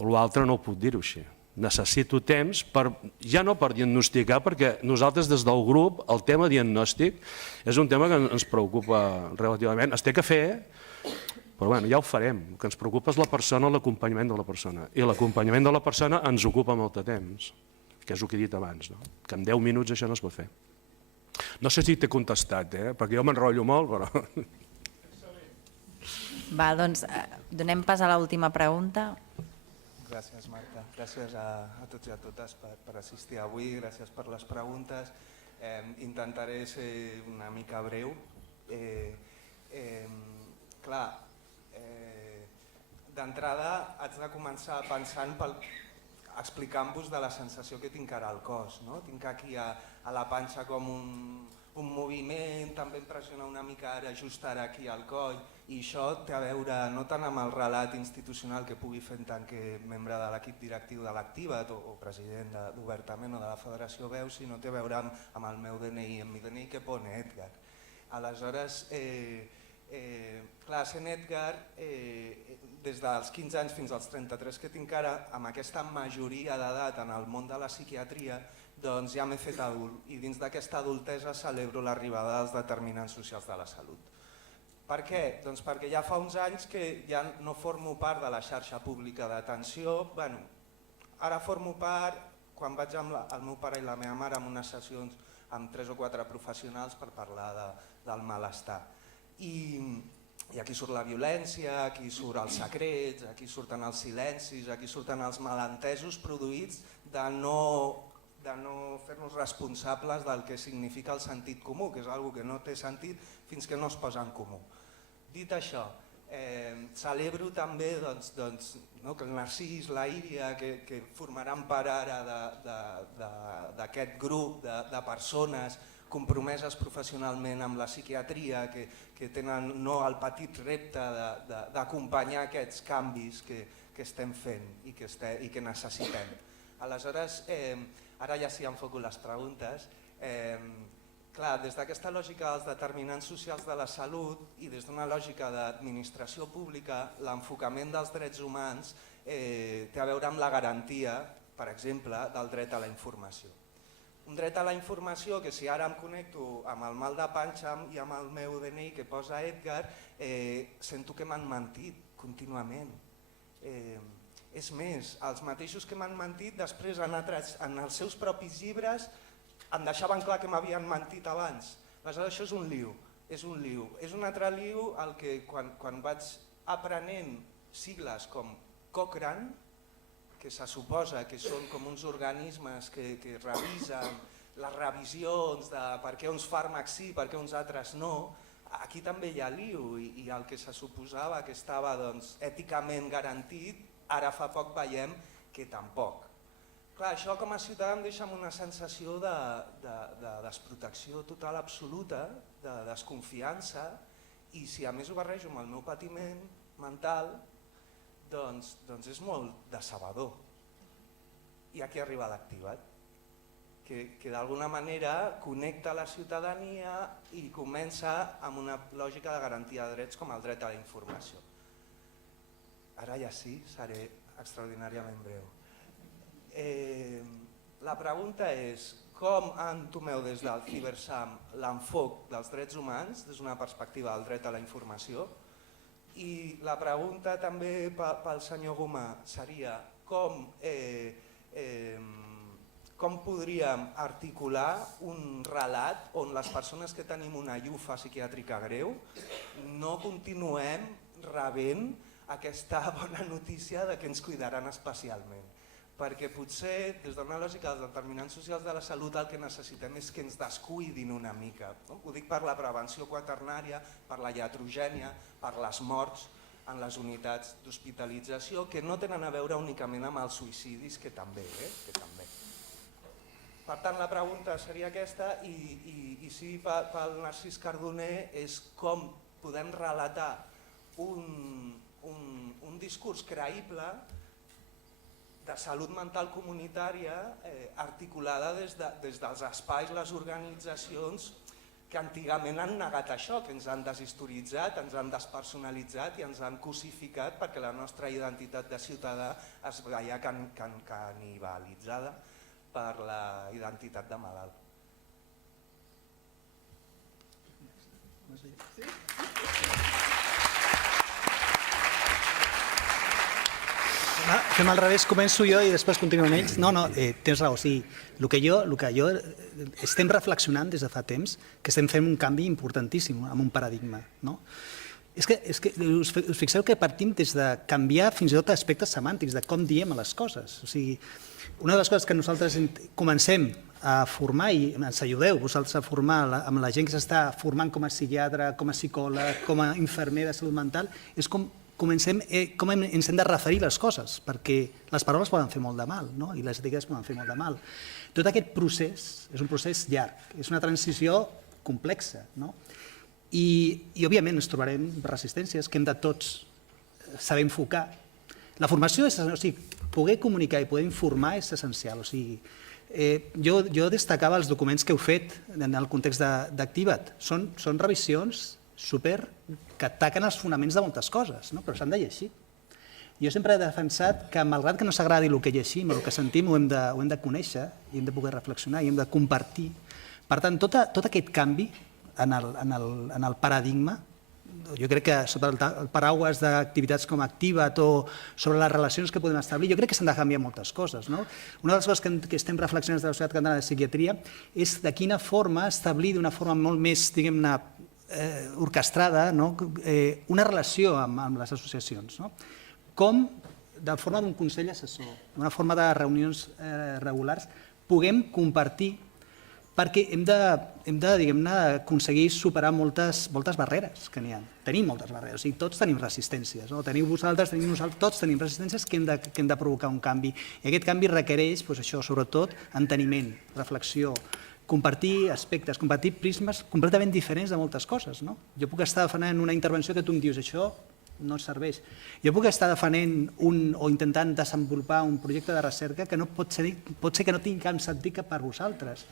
l'altre no ho puc dir-ho així. Necessito temps, ja no per diagnosticar, perquè nosaltres des del grup el tema diagnòstic és un tema que ens preocupa relativament. Es té que fer, però ja ho farem. El que ens preocupa és la persona, l'acompanyament de la persona. I l'acompanyament de la persona ens ocupa molt de temps, que és el que he dit abans, que en 10 minuts això no es pot fer. No sé si t'he contestat, perquè jo m'enrotllo molt, però... Va, doncs donem pas a l'última pregunta. Gràcies, Marta. Gràcies a tots i a totes per assistir avui, gràcies per les preguntes. Intentaré ser una mica breu. Clar, d'entrada haig de començar pensant explicant-vos de la sensació que tinc ara al cos. Tinc aquí a la panxa com un moviment, també em pressiona una mica ara just ara aquí al coll, i això té a veure no tant amb el relat institucional que pugui fer en tant que membre de l'equip directiu de l'Activa't o president d'Obertament o de la Federació Veu, sinó té a veure amb el meu DNI, amb mi DNI que pone Edgar. Aleshores, clar, sent Edgar, des dels 15 anys fins als 33 que tinc ara, amb aquesta majoria d'edat en el món de la psiquiatria, doncs ja m'he fet adult i dins d'aquesta adultesa celebro l'arribada dels determinants socials de la salut. Per què? Doncs perquè ja fa uns anys que ja no formo part de la xarxa pública d'atenció. Ara formo part, quan vaig amb el meu pare i la meva mare en unes sessions amb 3 o 4 professionals per parlar del malestar. I aquí surt la violència, aquí surt els secrets, aquí surten els silencis, aquí surten els malentesos produïts de no fer-nos responsables del que significa el sentit comú, que és una cosa que no té sentit fins que no es posa en comú. Dit això, celebro també que el Narcís, la Íria, que formaran part ara d'aquest grup de persones compromeses professionalment amb la psiquiatria, que tenen el petit repte d'acompanyar aquests canvis que estem fent i que necessitem. Aleshores, ara ja sí enfoco les preguntes. Clar, des d'aquesta lògica dels determinants socials de la salut i des d'una lògica d'administració pública, l'enfocament dels drets humans té a veure amb la garantia, per exemple, del dret a la informació. Un dret a la informació que si ara em connecto amb el mal de panxa i amb el meu DNI que posa Edgar, sento que m'han mentit contínuament. És més, els mateixos que m'han mentit després en els seus propis llibres em deixaven clar que m'havien mentit abans. Aleshores això és un liu, és un altre liu el que quan vaig aprenent sigles com Cochrane, que se suposa que són com uns organismes que revisen les revisions de per què uns fàrmacs sí, per què uns altres no, aquí també hi ha liu i el que se suposava que estava èticament garantit, ara fa poc veiem que tampoc. Clar, això com a ciutadà em deixa amb una sensació de desprotecció total absoluta, de desconfiança, i si a més ho barrejo amb el meu patiment mental, doncs és molt decebedor. I aquí arriba l'Activa't, que d'alguna manera connecta la ciutadania i comença amb una lògica de garantia de drets com el dret a la informació. Ara ja sí, seré extraordinàriament breu. La pregunta és com entomeu des del Cibersam l'enfoc dels drets humans des d'una perspectiva del dret a la informació, i la pregunta també pel senyor Gomà seria com podríem articular un relat on les persones que tenim una llufa psiquiàtrica greu no continuem rebent aquesta bona notícia de que ens cuidaran especialment. Perquè potser des d'una lògica dels determinants socials de la salut el que necessitem és que ens descuidin una mica. Ho dic per la prevenció quaternària, per la iatrogènia, per les morts en les unitats d'hospitalització, que no tenen a veure únicament amb els suïcidis, que també. Per tant, la pregunta seria aquesta, i sí, pel Narcís Cardoner, és com podem relatar un discurs creïble de salut mental comunitària articulada des dels espais, les organitzacions que antigament han negat això, que ens han deshistoritzat, ens han despersonalitzat i ens han cosificat perquè la nostra identitat de ciutadà es veia canibalitzada per la identitat de malalt. Fem al revés, començo jo i després continuen ells. No, tens raó, sí. El que jo estem reflexionant des de fa temps que estem fent un canvi importantíssim amb un paradigma. És que us fixeu que partim des de canviar fins i tot aspectes semàntics, de com diem les coses. O sigui, una de les coses que nosaltres comencem a formar, i ens ajudeu vosaltres a formar amb la gent que s'està formant com a psiquiatre, com a psicòleg, com a infermer de salut mental, és com comencem com ens hem de referir les coses, perquè les paraules poden fer molt de mal, no? I les etiquetes poden fer molt de mal. Tot aquest procés és un procés llarg, és una transició complexa, no? I òbviament ens trobarem resistències que hem de tots saber enfocar. La formació, o sigui, poder comunicar i poder informar és essencial. O sigui, jo destacava els documents que heu fet en el context d'Activa't. Són revisions que ataquen els fonaments de moltes coses, però s'han de llegir. Jo sempre he defensat que, malgrat que no s'agradi el que llegim, el que sentim, ho hem de conèixer i hem de poder reflexionar i hem de compartir. Per tant, tot aquest canvi en el paradigma, jo crec que sota el paraigües d'activitats com Activa't o sobre les relacions que podem establir, jo crec que s'han de canviar moltes coses. Una de les coses que estem reflexionant des de la Societat Catalana de Psiquiatria és de quina forma establir d'una forma molt més, diguem-ne, orquestrada una relació amb les associacions. Com, de forma d'un consell assessor, d'una forma de reunions regulars, puguem compartir, perquè hem de diguem-ne, aconseguir superar moltes barreres que n'hi ha. Tenim moltes barreres, o sigui, tots tenim resistències. Teniu vosaltres, tenim nosaltres, tots tenim resistències que hem de provocar un canvi. I aquest canvi requereix, això, sobretot, enteniment, reflexió, compartir aspectes, compartir prismes completament diferents de moltes coses. Jo puc estar defendent una intervenció que tu em dius això no serveix. Jo puc estar defendent o intentant desenvolupar un projecte de recerca que pot ser que no tingui cap sentit per vosaltres.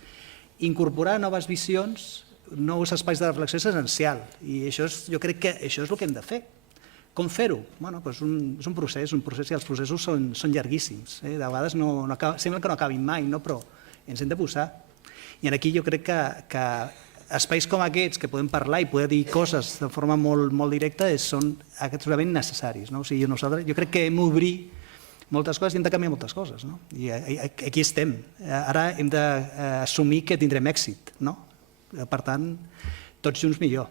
Incorporar noves visions, nous espais de reflexió és essencial i jo crec que això és el que hem de fer. Com fer-ho? És un procés i els processos són llarguíssims. De vegades sembla que no acabin mai, però ens hem de posar. I aquí jo crec que espais com aquests, que podem parlar i poder dir coses de forma molt directa, són absolutament necessaris. Jo crec que hem d'obrir moltes coses i hem de canviar moltes coses. I aquí estem. Ara hem d'assumir que tindrem èxit. Per tant, tots junts millor.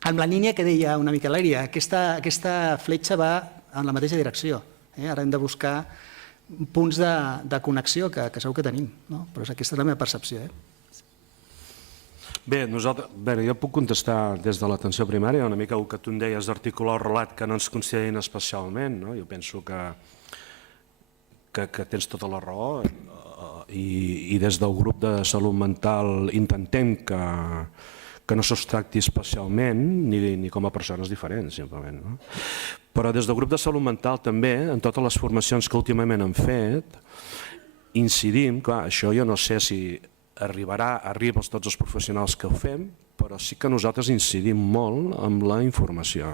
Amb la línia que deia una mica l'Aèria, aquesta fletxa va en la mateixa direcció. Ara hem de buscar punts de connexió que segur que tenim, però aquesta és la meva percepció. Bé, jo puc contestar des de l'atenció primària, una mica el que tu em deies d'articular el relat que no ens considerin especialment. Jo penso que tens tota la raó i des del grup de salut mental intentem que no se'ls tracti especialment ni com a persones diferents, simplement. Però des del grup de salut mental també, en totes les formacions que últimament hem fet, incidim, clar, això jo no sé si arriba als tots els professionals que ho fem, però sí que nosaltres incidim molt en la informació.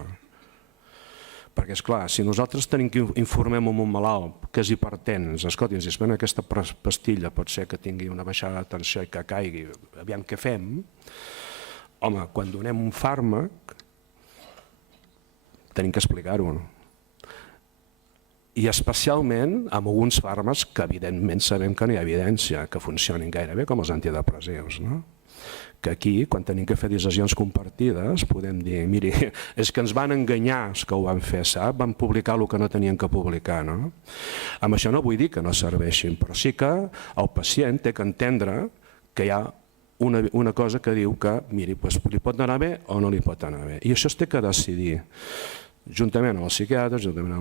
Perquè, esclar, si nosaltres tenim que informem un malalt que és hipertens, escolti, si es ven aquesta pastilla pot ser que tingui una baixada de tensió i que caigui, aviam què fem, home, quan donem un fàrmac tenim que explicar-ho. I especialment amb alguns fàrmacs que evidentment sabem que no hi ha evidència que funcionin gaire bé, com els antidepressius. Que aquí, quan tenim que fer decisions compartides, podem dir, miri, és que ens van enganyar els que ho van fer, sap? Van publicar el que no tenien que publicar. Amb això no vull dir que no serveixin, però sí que el pacient té que entendre que hi ha una cosa que diu que, miri, li pot anar bé o no li pot anar bé. I això es té que decidir, juntament amb el psiquiatre, juntament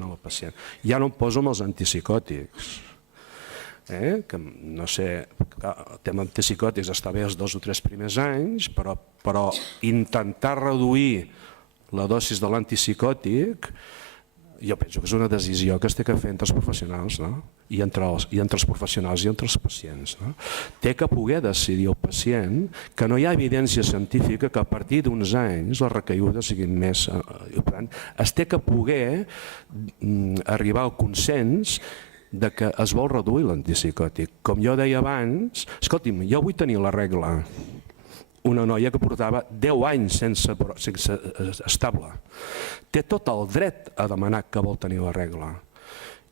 amb el pacient. Ja no em poso amb els antipsicòtics, que no sé, el tema antipsicòtics està bé els 2 o 3 primers anys, però intentar reduir la dosis de l'antipsicòtic jo penso que és una decisió que es té que fer entre els professionals, i entre els professionals i entre els pacients. Té que poder decidir el pacient que no hi ha evidència científica que a partir d'uns anys les recaigudes siguin més. Per tant, es té que poder arribar al consens de que es vol reduir l'antipsicòtic. Com jo deia abans, escolti'm, jo vull tenir la regla. Una noia que portava 10 anys sense estable. Té tot el dret a demanar que vol tenir la regla.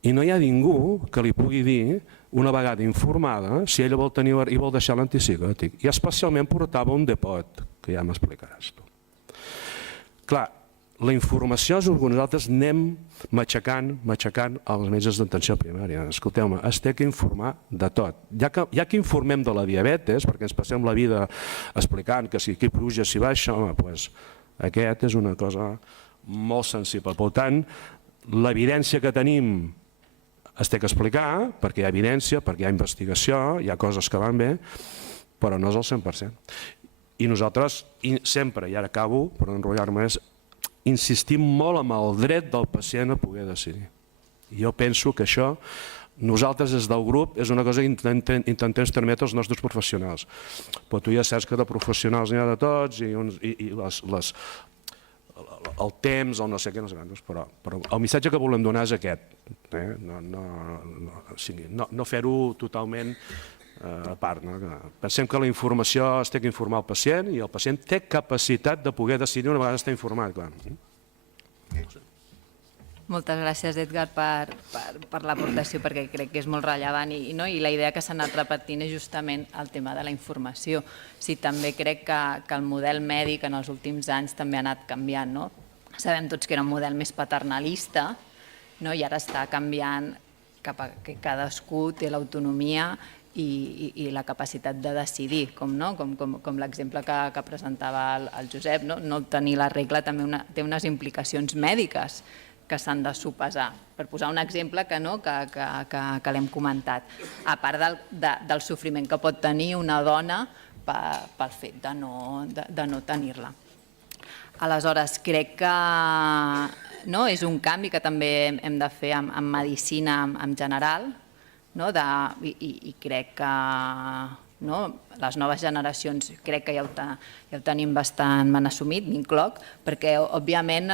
I no hi ha ningú que li pugui dir, una vegada informada, si ella vol tenir i vol deixar l'antipsicòtic. I especialment portava un depot, que ja m'explicaràs tu. Clar, la informació és que nosaltres anem matxacant els metges d'atenció primària. Escolteu-me, es té que informar de tot. Ja que informem de la diabetes, perquè ens passem la vida explicant que si aquí puja, si baixa, home, doncs aquest és una cosa molt sensible. Per tant, l'evidència que tenim es té que explicar, perquè hi ha evidència, perquè hi ha investigació, hi ha coses que van bé, però no és el 100%. I nosaltres sempre, i ara acabo, per no enrotllar-me més, insistim molt en el dret del pacient a poder decidir. I jo penso que això, nosaltres des del grup, és una cosa que intentem transmetre als nostres professionals. Però tu ja saps que de professionals n'hi ha de tots, i el temps, el no sé què, no sé quantos, però el missatge que volem donar és aquest. No fer-ho totalment a part. Pensem que la informació es té que informar el pacient i el pacient té capacitat de poder decidir una vegada està informat. Moltes gràcies, Edgar, per l'aportació, perquè crec que és molt rellevant i la idea que s'ha anat repetint és justament el tema de la informació. Sí, també crec que el model mèdic en els últims anys també ha anat canviant. Sabem tots que era un model més paternalista i ara està canviant cap a que cadascú té l'autonomia i la capacitat de decidir, com l'exemple que presentava el Josep. No tenir la regla també té unes implicacions mèdiques que s'han de sopesar. Per posar un exemple que l'hem comentat, a part del sofriment que pot tenir una dona pel fet de no tenir-la. Aleshores, crec que és un canvi que també hem de fer en medicina en general, i crec que les noves generacions crec que ja ho tenim bastant ben assumit, m'incloc, perquè òbviament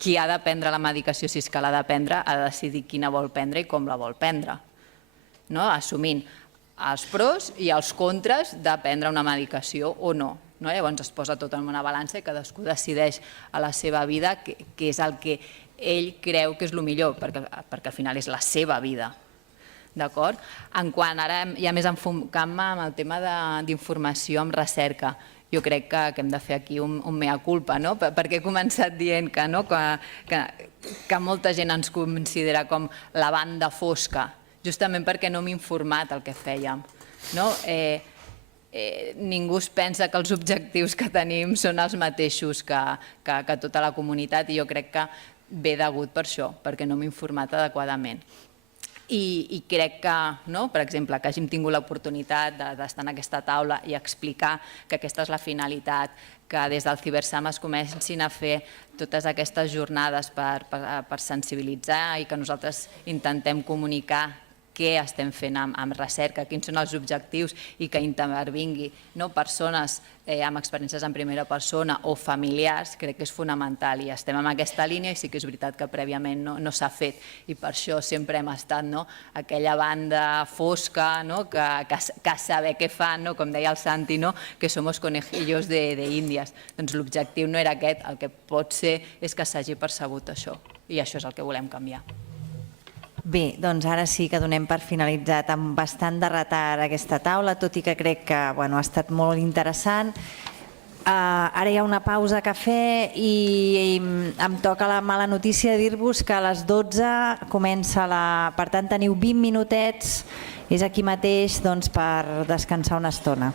qui ha de prendre la medicació, si és que l'ha de prendre, ha de decidir quina vol prendre i com la vol prendre, assumint els pros i els contres de prendre una medicació o no. Llavors es posa tot en una balança i cadascú decideix a la seva vida què és el que ell creu que és el millor, perquè al final és la seva vida. D'acord? En quant ara ja més enfocant-me en el tema d'informació amb recerca, jo crec que hem de fer aquí un mea culpa, perquè he començat dient que molta gent ens considera com la banda fosca, justament perquè no hem informat el que fèiem. Ningú es pensa que els objectius que tenim són els mateixos que tota la comunitat i jo crec que ve degut per això, perquè no hem informat adequadament. I crec que, per exemple, que hàgim tingut l'oportunitat d'estar en aquesta taula i explicar que aquesta és la finalitat, que des del Cibersam es comencin a fer totes aquestes jornades per sensibilitzar i que nosaltres intentem comunicar què estem fent amb recerca, quins són els objectius i que intervingui persones amb experiències en primera persona o familiars, crec que és fonamental i estem en aquesta línia i sí que és veritat que prèviament no s'ha fet i per això sempre hem estat aquella banda fosca que saber què fan, com deia el Santi, que somos conejillos de Índies. Doncs l'objectiu no era aquest, el que pot ser és que s'hagi percebut això i això és el que volem canviar. Bé, doncs ara sí que donem per finalitzat amb bastant de retard aquesta taula, tot i que crec que ha estat molt interessant. Ara hi ha una pausa a cafè i em toca la mala notícia de dir-vos que a les 12 comença per tant teniu 20 minutets, és aquí mateix per descansar una estona.